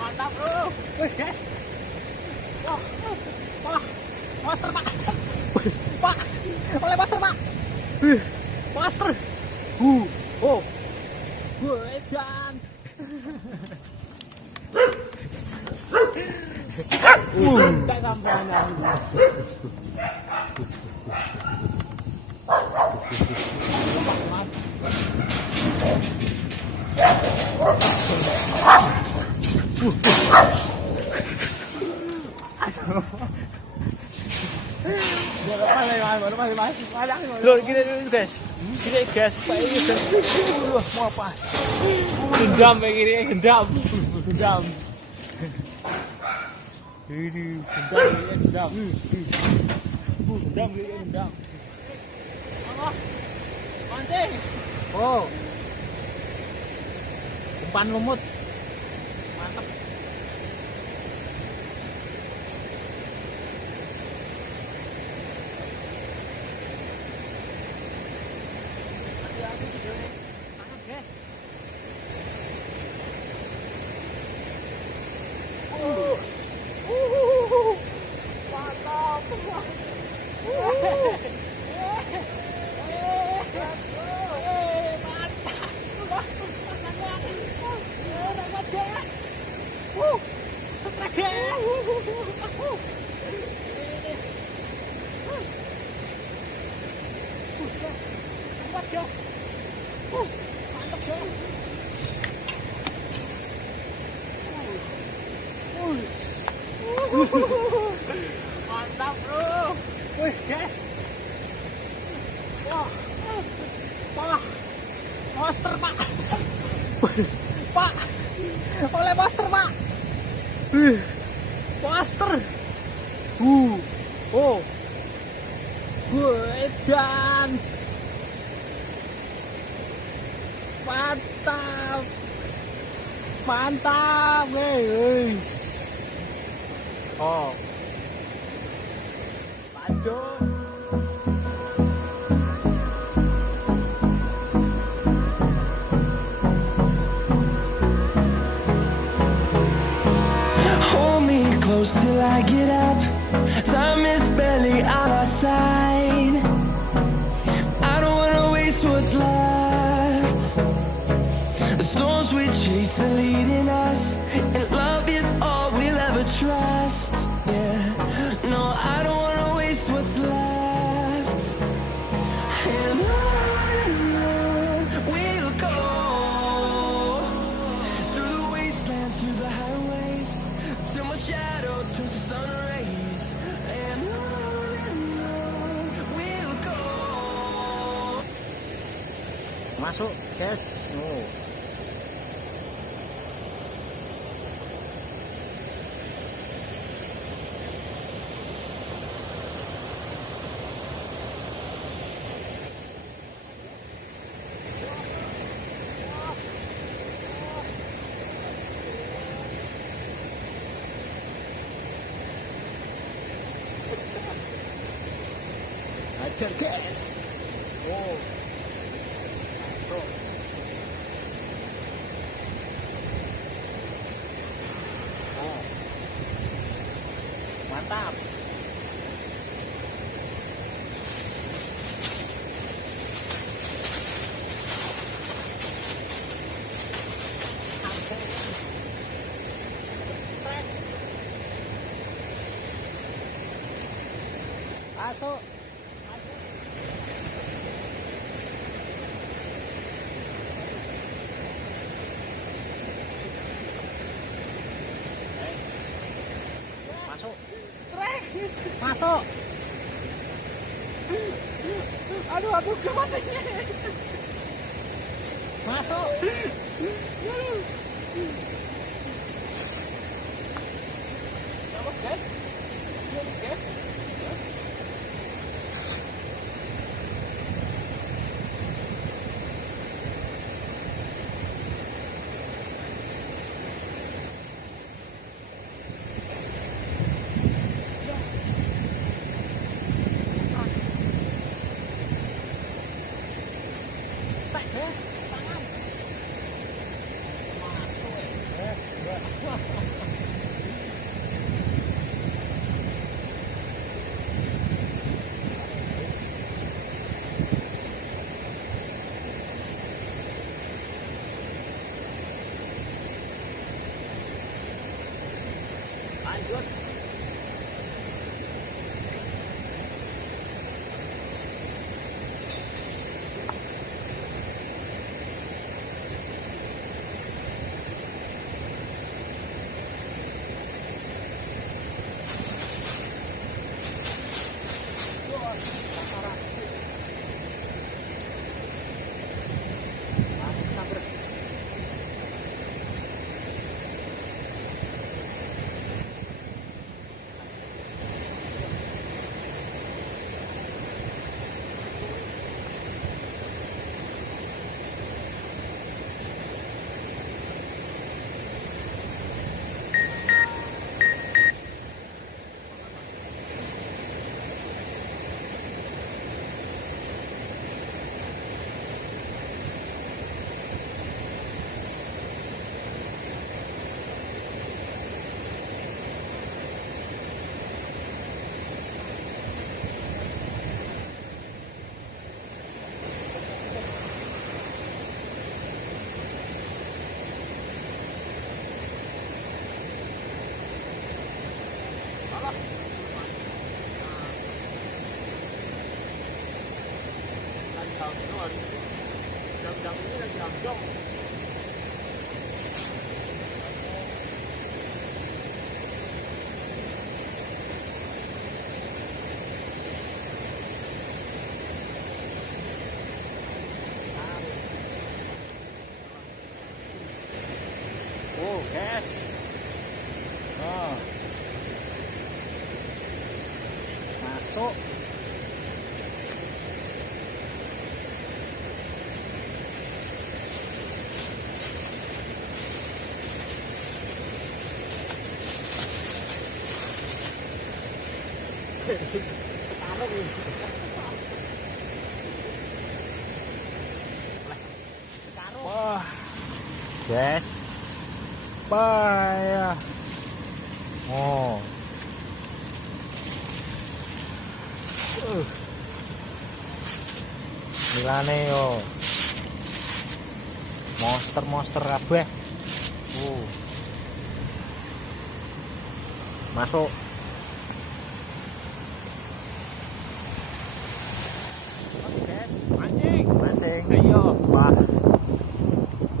Mantap bro. Wih guys. Wah, wah, master pak. Pak, oleh master pak. Master. Oh, edan. Kayak sampean. Loh, gini dulu guys. Gini guys, ini mau apa? Gendam ini, gendam. Gendam. Ini gendam. Gendam, gendam. Allah. Mancing. Oh. Umpan lumut. Mantap. Mantap bro. Wih guys. Wah. Wah. Master pak. Pak. Oleh master pak. Master. Oh. Edan. Mantap. Mantap guys. Oh. Lanjut. Hold me close till I get up. Time is barely on our side. I don't wanna waste what's left. The storms we chase are leading us, and love is all we'll ever trust. Yeah, no, I don't wanna waste what's left. And on we'll go, through the wastelands, through the highways, till my shadow turns to sun rays. And on we'll go. Masuk guys. Oh. Ajar guys. Oh. Masuk. Oh. Mantap. Masuk. Masuk. Masuk. Aduh, gimana sih? Masuk. Oke. Oke. Guys, tangan. Masuk. Oh, guys. Oh. Masuk. Wah, guys, payah. Oh, milane yo, monster kabeh. Masuk. Mancing. Iya. Wah.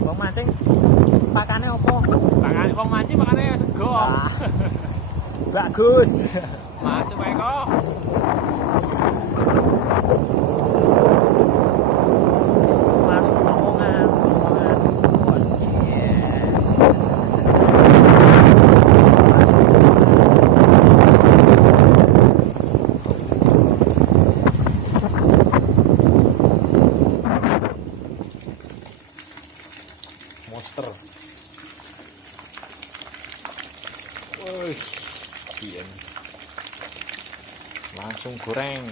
Wong mancing pakane opo? Pakane wong mancing pakane sego. Bagus. Masuk wae kok. Masuk omongan. Yes. Monster. Wih, langsung goreng.